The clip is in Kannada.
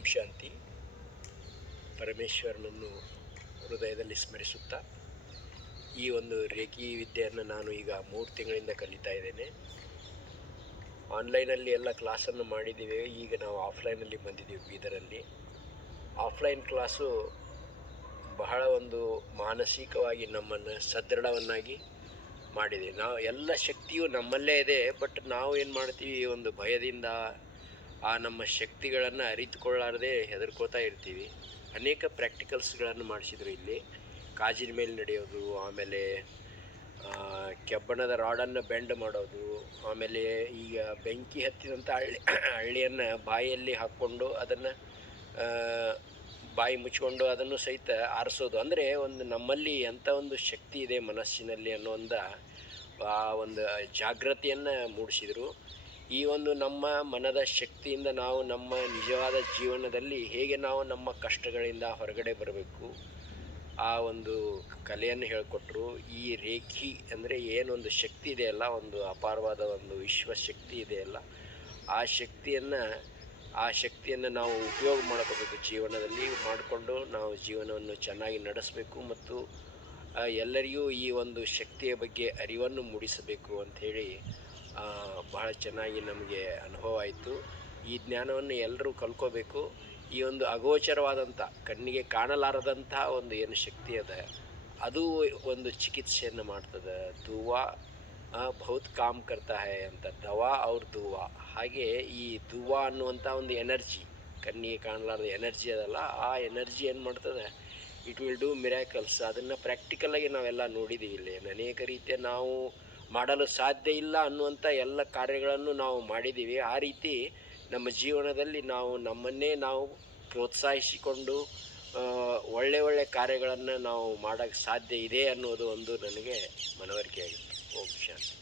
ಓಂ ಶಾಂತಿ. ಪರಮೇಶ್ವರನನ್ನು ಹೃದಯದಲ್ಲಿ ಸ್ಮರಿಸುತ್ತಾ ಈ ಒಂದು ರೇಖಿ ವಿದ್ಯೆಯನ್ನು ನಾನು ಈಗ 3 ತಿಂಗಳಿಂದ ಕಲಿತಾ ಇದ್ದೇನೆ. ಆನ್ಲೈನಲ್ಲಿ ಎಲ್ಲ ಕ್ಲಾಸನ್ನು ಮಾಡಿದ್ದೀವಿ. ಈಗ ನಾವು ಆಫ್ಲೈನಲ್ಲಿ ಬಂದಿದ್ದೀವಿ ಬೀದರಲ್ಲಿ. ಆಫ್ಲೈನ್ ಕ್ಲಾಸು ಬಹಳ ಒಂದು ಮಾನಸಿಕವಾಗಿ ನಮ್ಮನ್ನು ಸದೃಢವನ್ನಾಗಿ ಮಾಡಿದೆ. ನಾವು ಎಲ್ಲ ಶಕ್ತಿಯು ನಮ್ಮಲ್ಲೇ ಇದೆ, ಬಟ್ ನಾವು ಏನು ಮಾಡ್ತೀವಿ, ಒಂದು ಭಯದಿಂದ ಆ ನಮ್ಮ ಶಕ್ತಿಗಳನ್ನು ಅರಿತುಕೊಳ್ಳಾರದೆ ಹೆದರ್ಕೋತಾ ಇರ್ತೀವಿ. ಅನೇಕ ಪ್ರಾಕ್ಟಿಕಲ್ಸ್ಗಳನ್ನು ಮಾಡಿಸಿದ್ರು ಇಲ್ಲಿ. ಕಾಜಿನ ಮೇಲೆ ನಡೆಯೋದು, ಆಮೇಲೆ ಕೆಬ್ಬಣದ ರಾಡನ್ನು ಬೆಂಡ್ ಮಾಡೋದು, ಆಮೇಲೆ ಈಗ ಬೆಂಕಿ ಹತ್ತಿದಂಥ ಹಳ್ಳಿಯನ್ನು ಬಾಯಲ್ಲಿ ಹಾಕ್ಕೊಂಡು ಅದನ್ನು ಬಾಯಿ ಮುಚ್ಕೊಂಡು ಅದನ್ನು ಸಹಿತ ಆರಿಸೋದು. ಅಂದರೆ ಒಂದು ನಮ್ಮಲ್ಲಿ ಎಂಥ ಒಂದು ಶಕ್ತಿ ಇದೆ ಮನಸ್ಸಿನಲ್ಲಿ ಅನ್ನೋ ಒಂದು ಜಾಗೃತಿಯನ್ನು ಮೂಡಿಸಿದರು. ಈ ಒಂದು ನಮ್ಮ ಮನದ ಶಕ್ತಿಯಿಂದ ನಾವು ನಮ್ಮ ನಿಜವಾದ ಜೀವನದಲ್ಲಿ ಹೇಗೆ ನಾವು ನಮ್ಮ ಕಷ್ಟಗಳಿಂದ ಹೊರಗಡೆ ಬರಬೇಕು, ಆ ಒಂದು ಕಲೆಯನ್ನು ಹೇಳಿಕೊಟ್ರು. ಈ ರೇಖಿ ಅಂದರೆ ಏನೊಂದು ಶಕ್ತಿ ಇದೆಯಲ್ಲ, ಒಂದು ಅಪಾರವಾದ ಒಂದು ವಿಶ್ವಶಕ್ತಿ ಇದೆಯಲ್ಲ, ಆ ಶಕ್ತಿಯನ್ನು ನಾವು ಉಪಯೋಗ ಮಾಡ್ಕೋಬೇಕು. ಜೀವನದಲ್ಲಿ ಮಾಡಿಕೊಂಡು ನಾವು ಜೀವನವನ್ನು ಚೆನ್ನಾಗಿ ನಡೆಸಬೇಕು ಮತ್ತು ಎಲ್ಲರಿಗೂ ಈ ಒಂದು ಶಕ್ತಿಯ ಬಗ್ಗೆ ಅರಿವನ್ನು ಮೂಡಿಸಬೇಕು ಅಂಥೇಳಿ ಬಹಳ ಚೆನ್ನಾಗಿ ನಮಗೆ ಅನುಭವ ಆಯಿತು. ಈ ಜ್ಞಾನವನ್ನು ಎಲ್ಲರೂ ಕಲ್ಕೋಬೇಕು. ಈ ಒಂದು ಅಗೋಚರವಾದಂಥ ಕಣ್ಣಿಗೆ ಕಾಣಲಾರದಂಥ ಒಂದು ಏನು ಶಕ್ತಿ ಅದ, ಅದು ಒಂದು ಚಿಕಿತ್ಸೆಯನ್ನು ಮಾಡ್ತದೆ. ದುವಾ ಬಹುತ್ ಕಾಮ್ ಕರ್ತಾ ಹೈ ಅಂತ, ದವಾ ಅವ್ರ ದುವಾ. ಹಾಗೆ ಈ ದುವಾ ಅನ್ನುವಂಥ ಒಂದು ಎನರ್ಜಿ, ಕಣ್ಣಿಗೆ ಕಾಣಲಾರದ ಎನರ್ಜಿ ಅದಲ್ಲ, ಆ ಎನರ್ಜಿ ಏನು ಮಾಡ್ತದೆ, ಇಟ್ ವಿಲ್ ಡೂ ಮಿರಾಕಲ್ಸ್. ಅದನ್ನು ಪ್ರಾಕ್ಟಿಕಲಾಗಿ ನಾವೆಲ್ಲ ನೋಡಿದ್ದೀವಿ. ಇಲ್ಲಿ ಅನೇಕ ರೀತಿಯ ನಾವು ಮಾಡಲು ಸಾಧ್ಯ ಇಲ್ಲ ಅನ್ನುವಂಥ ಎಲ್ಲ ಕಾರ್ಯಗಳನ್ನು ನಾವು ಮಾಡಿದ್ದೀವಿ. ಆ ರೀತಿ ನಮ್ಮ ಜೀವನದಲ್ಲಿ ನಾವು ನಮ್ಮನ್ನೇ ನಾವು ಪ್ರೋತ್ಸಾಹಿಸಿಕೊಂಡು ಒಳ್ಳೆಯ ಕಾರ್ಯಗಳನ್ನು ನಾವು ಮಾಡೋಕ್ಕೆ ಸಾಧ್ಯ ಇದೆ ಅನ್ನೋದು ಒಂದು ನನಗೆ ಮನವರಿಕೆ ಆಗಿತ್ತು. ಓಂ ಶಾಂತಿ.